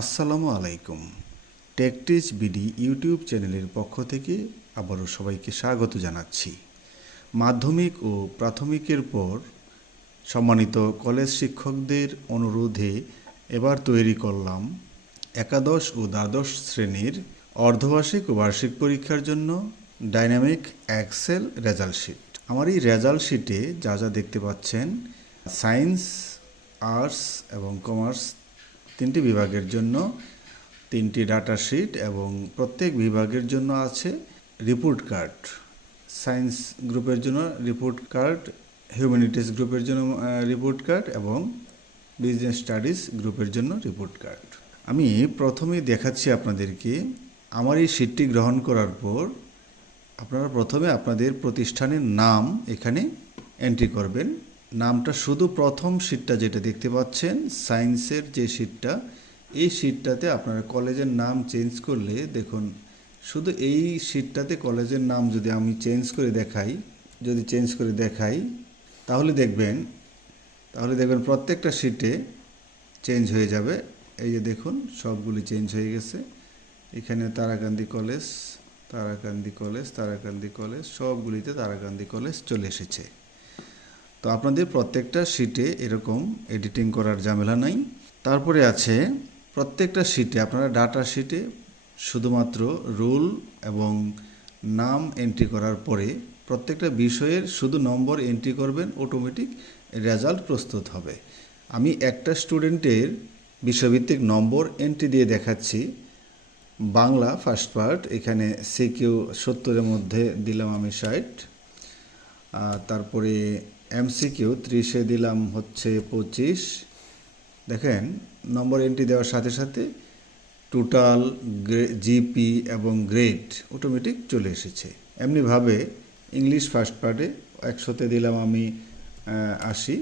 আসসালামু আলাইকুম। টেকটিচ BD YouTube চ্যানেলের পক্ষ থেকে আবারও সবাইকে স্বাগত জানাচ্ছি। মাধ্যমিক ও প্রাথমিকের পর সম্মানিত কলেজ শিক্ষকদের অনুরোধে এবার তৈরি করলাম একাদশ ও দ্বাদশ শ্রেণীর অর্ধবার্ষিক ও বার্ষিক পরীক্ষার জন্য ডাইনামিক এক্সেল রেজাল্ট শিট। আমার এই রেজাল্ট শিটে যা যা দেখতে পাচ্ছেন, সায়েন্স, আর্টস এবং কমার্স তিনটি বিভাগের জন্য তিনটি ডাটা শিট এবং প্রত্যেক বিভাগের জন্য আছে রিপোর্ট কার্ড। সায়েন্স গ্রুপের জন্য রিপোর্ট কার্ড, হিউম্যানিটিস গ্রুপের জন্য রিপোর্ট কার্ড এবং বিজনেস স্টাডিজ গ্রুপের জন্য রিপোর্ট কার্ড। আমি প্রথমেই দেখাচ্ছি আপনাদেরকে। আমার এই শিটটি গ্রহণ করার পর আপনারা প্রথমে আপনাদের প্রতিষ্ঠানের নাম এখানে এন্ট্রি করবেন। নামটা শুধু প্রথম শিটটা যেটা দেখতে পাচ্ছেন, সায়েন্সের যে শিটটা, এই শিটটাতে আপনারা কলেজের নাম চেঞ্জ করলে দেখুন, শুধু এই শিটটাতে কলেজের নাম যদি আমি চেঞ্জ করে দেখাই, তাহলে দেখবেন প্রত্যেকটা শিটে চেঞ্জ হয়ে যাবে। এই যে দেখুন, সবগুলি চেঞ্জ হয়ে গেছে। এখানে তারাকান্দি কলেজ, সবগুলিতে তারাকান্দি কলেজ চলে এসেছে। তো আপনাদের প্রত্যেকটা শিটে এরকম এডিটিং করার ঝামেলা নাই। তারপরে আছে প্রত্যেকটা শিটে আপনারা ডাটা শিটে শুধুমাত্র রোল এবং নাম এন্ট্রি করার পরে প্রত্যেকটা বিষয়ের শুধু নম্বর এন্ট্রি করবেন, অটোমেটিক রেজাল্ট প্রস্তুত হবে। আমি একটা স্টুডেন্টের বিষয়ভিত্তিক নম্বর এন্ট্রি দিয়ে দেখাচ্ছি। বাংলা ফার্স্ট পার্ট, এখানে সিকিউ 70-এর মধ্যে দিলাম আমি 60। তারপরে এমসিকিউ 30-এ দিলাম হচ্ছে 25। দেখেন, নম্বর এন্ট্রি দেওয়ার সাথে সাথে টোটাল, জিপি এবং গ্রেড অটোমেটিক চলে এসেছে। এমনিভাবে ইংলিশ ফার্স্ট পার্টে 100-তে দিলাম আমি 80।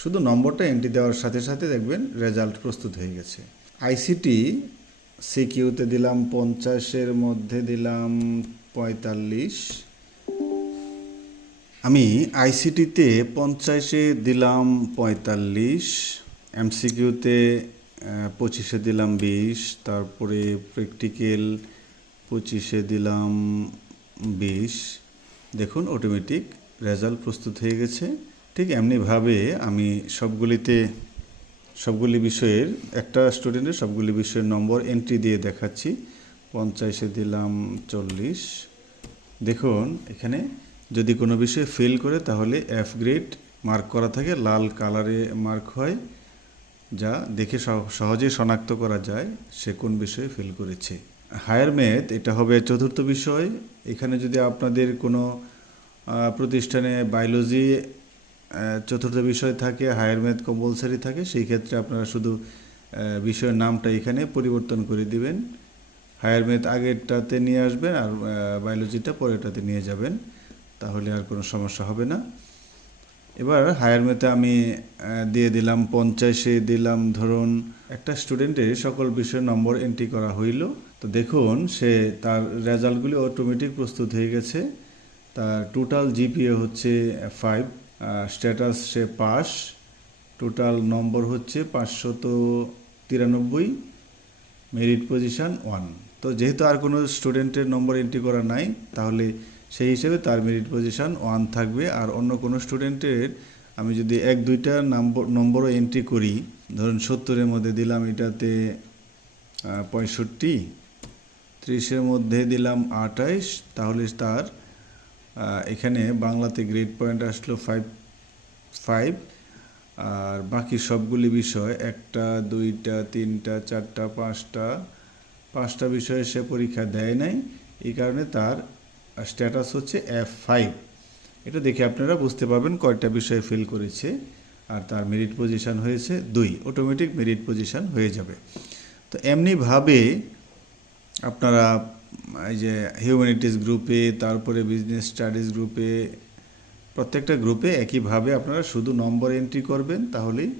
শুধু নম্বরটা এন্ট্রি দেওয়ার সাথে সাথে দেখবেন রেজাল্ট প্রস্তুত হয়ে গেছে। আইসিটি সিকিউতে দিলাম 50-এর মধ্যে দিলাম 45। আমি আইসিটিতে 50-এ দিলাম 45, এমসিকিউতে 25-এ দিলাম 20, তারপরে প্র্যাকটিক্যাল 25-এ দিলাম 20। দেখুন অটোমেটিক রেজাল্ট প্রস্তুত হয়ে গেছে। ঠিক এমনিভাবে আমি সবগুলি বিষয়ের একটা স্টুডেন্টের সবগুলি বিষয়ের নম্বর এন্ট্রি দিয়ে দেখাচ্ছি। 50-এ দিলাম 40। দেখুন, এখানে যদি কোনো বিষয়ে ফেল করে তাহলে এফ গ্রেড মার্ক করা থাকে, লাল কালারে মার্ক হয়, যা দেখে সহজেই শনাক্ত করা যায় সে কোন বিষয়ে ফেল করেছে। হায়ার ম্যাথ, এটা হবে চতুর্থ বিষয়। এখানে যদি আপনাদের কোনো প্রতিষ্ঠানে বায়োলজি চতুর্থ বিষয় থাকে, হায়ার ম্যাথ কম্পালসারি থাকে, সেই ক্ষেত্রে আপনারা শুধু বিষয়ের নামটা এখানে পরিবর্তন করে দিবেন। হায়ার ম্যাথ আগেরটাতে নিয়ে আসবেন আর বায়োলজিটা পরেরটাতে নিয়ে যাবেন, তাহলে আর কোনো সমস্যা হবে না। এবার হায়ার ম্যাথে আমি দিয়ে দিলাম 50-এ দিলাম, ধরুন একটা স্টুডেন্টের সকল বিষয়ের নম্বর এন্ট্রি করা হইল। তো দেখুন, সে তার রেজাল্টগুলি অটোমেটিক প্রস্তুত হয়ে গেছে। তার টোটাল জিপিএ হচ্ছে 5, স্ট্যাটাস সে পাস, টোটাল নম্বর হচ্ছে 593, মেরিট পজিশন 1। তো যেহেতু আর কোনো স্টুডেন্টের নম্বর এন্ট্রি করা নাই, তাহলে সেই হিসেবে তার মেরিট পজিশন 1 থাকবে। আর অন্য কোনো স্টুডেন্টের আমি যদি 1-2টা নম্বরও এন্ট্রি করি, ধরুন 70-এর মধ্যে দিলাম এটাতে 65, 30-এর মধ্যে দিলাম 28, তাহলে তার এখানে বাংলাতে গ্রেড পয়েন্ট আসলো 5। আর বাকি সবগুলি বিষয় 1টা 2টা 3টা 4টা 5টা বিষয়ে সে পরীক্ষা দেয় নাই, এই কারণে তার স্ট্যাটাস হচ্ছে F5। এটা দেখে আপনারা বুঝতে পারবেন কয়টা বিষয়ে ফেল করেছে। আর তার মেরিট পজিশন হয়েছে 2, অটোমেটিক মেরিট পজিশন হয়ে যাবে। তো এমনিভাবে আপনারা এই যে হিউম্যানিটিস গ্রুপে, তারপরে বিজনেস স্টাডিজ গ্রুপে, প্রত্যেকটা গ্রুপে একইভাবে আপনারা শুধু নম্বর এন্ট্রি করবেন, তাহলেই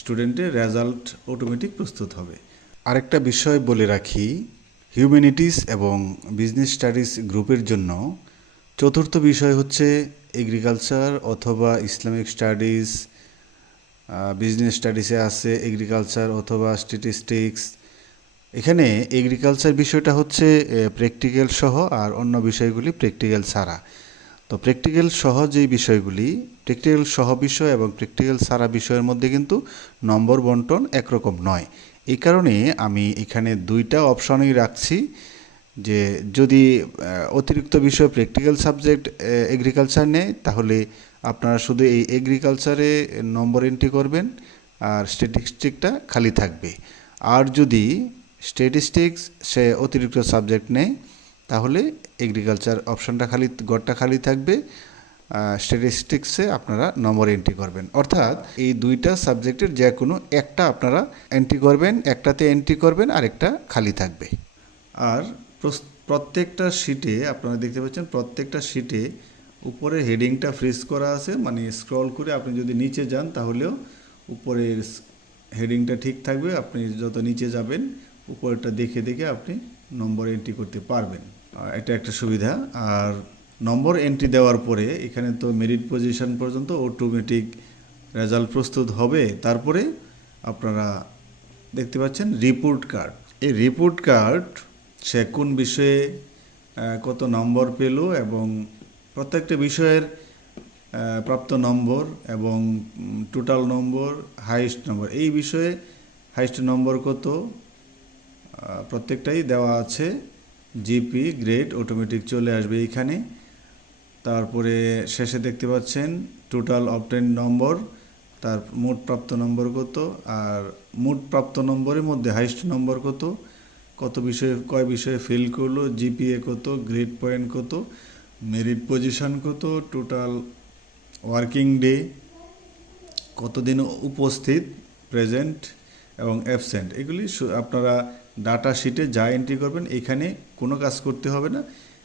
স্টুডেন্টের রেজাল্ট অটোমেটিক প্রস্তুত হবে। আরেকটা বিষয় বলে রাখি, হিউম্যানিটিস এবং বিজনেস স্টাডিজ গ্রুপের জন্য চতুর্থ বিষয় হচ্ছে এগ্রিকালচার অথবা ইসলামিক স্টাডিজ বিজনেস স্টাডিজে আছে এগ্রিকালচার অথবা স্ট্যাটিস্টিক্স। এখানে এগ্রিকালচার বিষয়টা হচ্ছে প্র্যাকটিক্যাল সহ, আর অন্য বিষয়গুলি প্র্যাকটিক্যাল ছাড়া। তো প্র্যাকটিক্যাল সহ যেই বিষয়গুলি, প্র্যাকটিক্যাল সহ বিষয় এবং প্র্যাকটিক্যাল ছাড়া বিষয়ের মধ্যে কিন্তু নম্বর বন্টন একরকম নয়। এই কারণে আমি এখানে দুইটা অপশনই রাখছি, যে যদি অতিরিক্ত বিষয় প্র্যাকটিক্যাল সাবজেক্ট এগ্রিকালচার নেয়, তাহলে আপনারা শুধু এই এগ্রিকালচারে নম্বর এন্ট্রি করবেন আর স্ট্যাটিস্টিক্সটা খালি থাকবে। আর যদি স্ট্যাটিস্টিক্স সে অতিরিক্ত সাবজেক্ট নেয়, তাহলে এগ্রিকালচার অপশনটা খালি, ঘরটা খালি থাকবে, স্ট্যাটিস্টিক্সে আপনারা নম্বর এন্ট্রি করবেন। অর্থাৎ এই দুইটা সাবজেক্টের যে কোনো একটা আপনারা এন্ট্রি করবেন, একটাতে এন্ট্রি করবেন আর একটা খালি থাকবে। আর প্রত্যেকটা শিটে আপনারা দেখতে পাচ্ছেন, প্রত্যেকটা শিটে উপরে হেডিংটা ফ্রিজ করা আছে, মানে স্ক্রল করে আপনি যদি নিচে যান তাহলেও উপরের হেডিংটা ঠিক থাকবে। আপনি যত নিচে যাবেন উপরেরটা দেখে দেখে আপনি নম্বর এন্ট্রি করতে পারবেন, এটা একটা সুবিধা। আর নম্বর এন্ট্রি দেওয়ার পরে এখানে তো মেরিট পজিশন পর্যন্ত অটোমেটিক রেজাল্ট প্রস্তুত হবে। তারপরে আপনারা দেখতে পাচ্ছেন রিপোর্ট কার্ড। এই রিপোর্ট কার্ড সে কোন বিষয়ে কত নম্বর পেল এবং প্রত্যেকটা বিষয়ের প্রাপ্ত নম্বর এবং টোটাল নম্বর, হাইয়েস্ট নম্বর, এই বিষয়ে হাইয়েস্ট নম্বর কত প্রত্যেকটাই দেওয়া আছে। জিপি গ্রেড অটোমেটিক চলে আসবে এইখানে। তারপরে শেষে দেখতে পাচ্ছেন টোটাল অবটেন নম্বর, তার মোট প্রাপ্ত নম্বর কত, আর মোট প্রাপ্ত নম্বরের মধ্যে হাইয়েস্ট নম্বর কত, কত বিষয়ে কয় বিষয়ে ফেল করলো, জিপিএ কত, গ্রেড পয়েন্ট কত, মেরিট পজিশন কত, টোটাল ওয়ার্কিং ডে, কতদিন উপস্থিত, প্রেজেন্ট এবং অ্যাবসেন্ট, এগুলি আপনারা ডাটা শিটে যা এন্ট্রি করবেন এখানে কোনো কাজ করতে হবে না,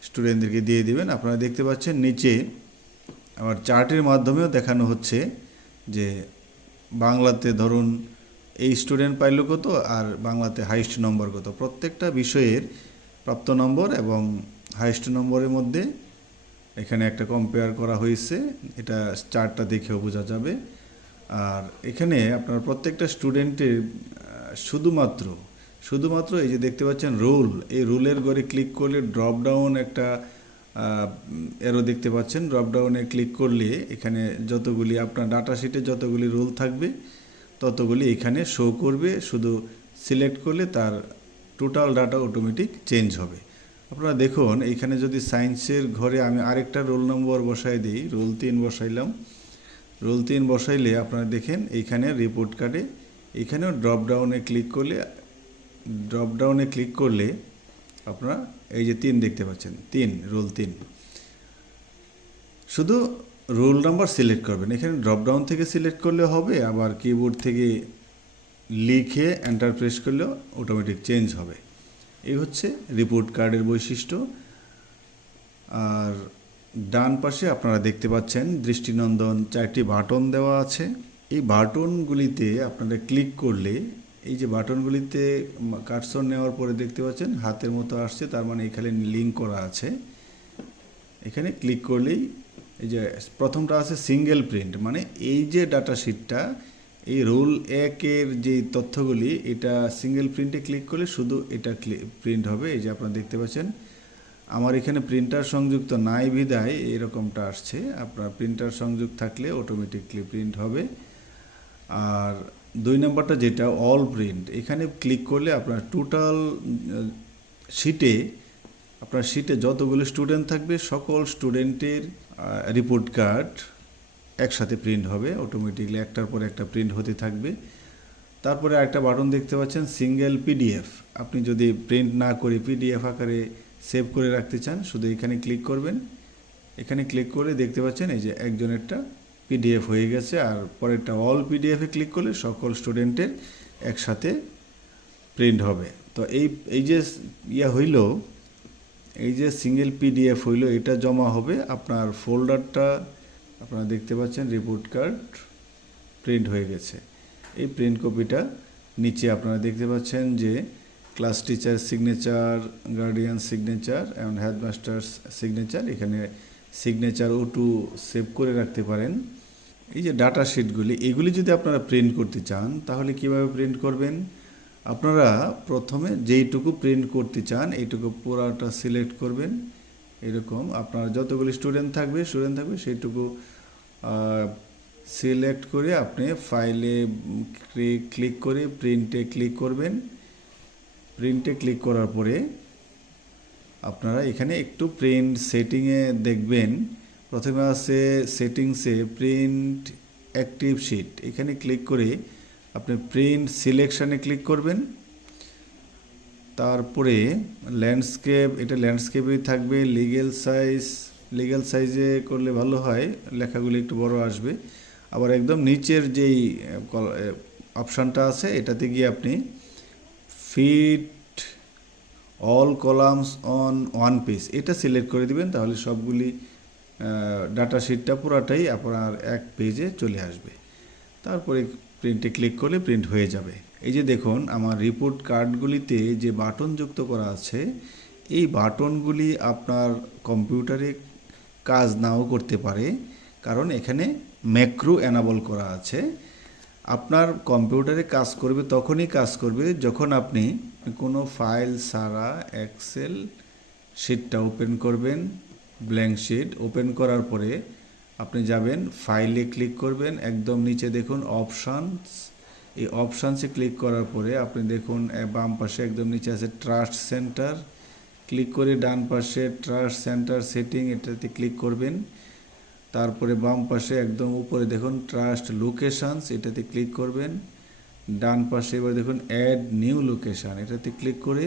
স্টুডেন্টদেরকে দিয়ে দিবেন। আপনারা দেখতে পাচ্ছেন নিচে আবার চার্টের মাধ্যমেও দেখানো হচ্ছে যে বাংলাতে ধরুন এই স্টুডেন্ট পাইল কত আর বাংলাতে হাইয়েস্ট নম্বর কত, প্রত্যেকটা বিষয়ের প্রাপ্ত নম্বর এবং হাইয়েস্ট নম্বরের মধ্যে এখানে একটা কম্পেয়ার করা হয়েছে, এটা চার্টটা দেখেও বোঝা যাবে। আর এখানে আপনার প্রত্যেকটা স্টুডেন্টের শুধুমাত্র এই যে দেখতে পাচ্ছেন রোল, এই রোলের ঘরে ক্লিক করলে ড্রপ ডাউন একটা এরো দেখতে পাচ্ছেন, ড্রপ ডাউনে ক্লিক করলে এখানে যতগুলি আপনার ডাটা শিটে যতগুলি রোল থাকবে ততগুলি এখানে শো করবে। শুধু সিলেক্ট করলে তার টোটাল ডাটা অটোমেটিক চেঞ্জ হবে। আপনারা দেখুন এইখানে যদি সায়েন্সের ঘরে আমি আরেকটা রোল নম্বর বসাই দিই, রোল 3 বসাইলাম, রোল 3 বসাইলে আপনারা দেখেন এইখানে রিপোর্ট কার্ডে এইখানেও ড্রপ ডাউনে ক্লিক করলে আপনারা এই যে 3 দেখতে পাচ্ছেন, 3 রোল 3, শুধু রোল নাম্বার সিলেক্ট করবেন। এখানে ড্রপ ডাউন থেকে সিলেক্ট করলে হবে, আবার কিবোর্ড থেকে লিখে এন্টার প্রেস করলেও অটোমেটিক চেঞ্জ হবে। এই হচ্ছে রিপোর্ট কার্ডের বৈশিষ্ট্য। আর ডান পাশে আপনারা দেখতে পাচ্ছেন দৃষ্টিনন্দন 4টি বাটন দেওয়া আছে। এই বাটনগুলিতে আপনারা ক্লিক করলে, এই যে বাটনগুলিতে কার্সর নেওয়ার পরে দেখতে পাচ্ছেন হাতের মতো আসছে, তার মানে এখানে লিঙ্ক করা আছে। এখানে ক্লিক করলেই এই যে প্রথমটা আছে সিঙ্গেল প্রিন্ট, মানে এই যে ডাটা শিটটা এই রোল 1-এর যে তথ্যগুলি এটা সিঙ্গেল প্রিন্টে ক্লিক করলে শুধু এটা প্রিন্ট হবে। এই যে আপনারা দেখতে পাচ্ছেন আমার এখানে প্রিন্টার সংযুক্ত নাই বিধায় এরকমটা আসছে, আপনার প্রিন্টার সংযোগ থাকলে অটোমেটিকলি প্রিন্ট হবে। আর 2 নম্বরটা যেটা অল প্রিন্ট, এখানে ক্লিক করলে আপনার টোটাল শিটে যতগুলো স্টুডেন্ট থাকবে সকল স্টুডেন্টের রিপোর্ট কার্ড একসাথে প্রিন্ট হবে অটোমেটিকলি, একটার পর একটা প্রিন্ট হতে থাকবে। তারপরে একটা বাটন দেখতে পাচ্ছেন সিঙ্গেল পিডিএফ, আপনি যদি প্রিন্ট না করে পিডিএফ আকারে সেভ করে রাখতে চান শুধু এখানে ক্লিক করবেন। এখানে ক্লিক করে দেখতে পাচ্ছেন এই যে একজনেরটা পিডিএফ হয়ে গেছে, আর পরেরটা অল পিডিএফে ক্লিক করলে সকল স্টুডেন্টের একসাথে প্রিন্ট হবে। তো এই যে হইল, এই যে সিঙ্গেল পিডিএফ হইল, এটা জমা হবে আপনার ফোল্ডারটা, আপনারা দেখতে পাচ্ছেন রিপোর্ট কার্ড প্রিন্ট হয়ে গেছে। এই প্রিন্ট কপিটা নিচে আপনারা দেখতে পাচ্ছেন যে class teacher signature, guardian signature এবং হেডমাস্টার সিগনেচার, এখানে সিগনেচার O2 সেভ করে রাখতে পারেন। এই যে ডাটা শিটগুলি, এগুলি যদি আপনারা প্রিন্ট করতে চান তাহলে কিভাবে প্রিন্ট করবেন? আপনারা প্রথমে যেইটুকু প্রিন্ট করতে চান এইটুকু পুরাটা সিলেক্ট করবেন। এরকম আপনার যতগুলি স্টুডেন্ট থাকবে সেইটুকু সিলেক্ট করে আপনি ফাইলে ক্লিক করে প্রিন্টে ক্লিক করবেন। প্রিন্টে ক্লিক করার পরে আপনারা এখানে একটু প্রিন্ট সেটিংয়ে দেখবেন, প্রথমে আছে সেটিংসে প্রিন্ট অ্যাক্টিভ শিট, এখানে ক্লিক করে আপনি প্রিন্ট সিলেকশানে ক্লিক করবেন। তারপরে ল্যান্ডস্কেপ, এটা ল্যান্ডস্কেপেই থাকবে। লিগ্যাল সাইজে করলে ভালো হয়, লেখাগুলি একটু বড় আসবে। আবার একদম নিচের যেই অপশানটা আছে এটাতে গিয়ে আপনি fit all columns on one page এটা সিলেক্ট করে দিবেন, তাহলে সবগুলি ডাটা শিটটা পুরাটাই আপনার এক পেজে চলে আসবে। তারপরে প্রিন্টে ক্লিক করলে প্রিন্ট হয়ে যাবে। এই যে দেখুন আমার রিপোর্ট কার্ডগুলিতে যে বাটন যুক্ত করা আছে, এই বাটনগুলি আপনার কম্পিউটারে কাজ নাও করতে পারে, কারণ এখানে ম্যাক্রো এনাবল করা আছে। আপনার কম্পিউটারে কাজ করবে তখনই কাজ করবে যখন আপনি কোনো ফাইল ছাড়া এক্সেল শিটটা ওপেন করবেন। ব্ল্যাঙ্ক শিট ওপেন করার পরে আপনি যাবেন ফাইলে ক্লিক করবেন, একদম নিচে দেখুন অপশানস, এই অপশানসে ক্লিক করার পরে আপনি দেখুন বাম পাশে একদম নিচে আছে ট্রাস্ট সেন্টার, ক্লিক করে ডান পাশে ট্রাস্ট সেন্টার সেটিং এটাতে ক্লিক করবেন। তারপরে বাম পাশে একদম উপরে দেখুন ট্রাস্ট লোকেশানস, এটাতে ক্লিক করবেন। ডান পাশে এবার দেখুন অ্যাড নিউ লোকেশান, এটাতে ক্লিক করে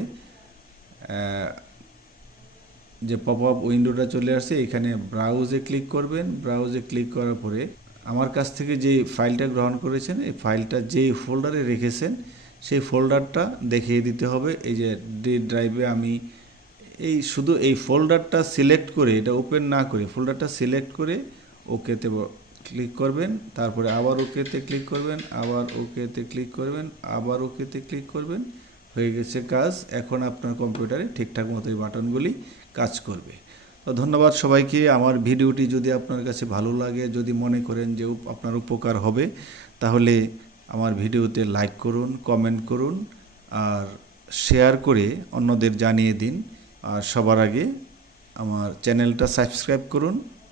যে পপ আপ উইন্ডোটা চলে আসছে এখানে ব্রাউজে ক্লিক করবেন। ব্রাউজে ক্লিক করার পরে আমার কাছ থেকে যে ফাইলটা গ্রহণ করেছেন এই ফাইলটা যেই ফোল্ডারে রেখেছেন সেই ফোল্ডারটা দেখিয়ে দিতে হবে। এই যে ডি ড্রাইভে আমি শুধু এই ফোল্ডারটা সিলেক্ট করে, এটা ওপেন না করে ফোল্ডারটা সিলেক্ট করে ওকেতে ক্লিক করবেন। তারপরে আবার ওকেতে ক্লিক করবেন, আবার ওকেতে ক্লিক করবেন, আবার ওকেতে ক্লিক করবেন। হয়ে গেছে কাজ। এখন আপনার কম্পিউটারে ঠিকঠাক মতো এই বাটনগুলি কাজ করবে। তো ধন্যবাদ সবাইকে। আমার ভিডিওটি যদি আপনার কাছে ভালো লাগে, যদি মনে করেন যে আপনার উপকার হবে, তাহলে আমার ভিডিওতে লাইক করুন, কমেন্ট করুন আর শেয়ার করে অন্যদের জানিয়ে দিন। আর সবার আগে আমার চ্যানেলটা সাবস্ক্রাইব করুন।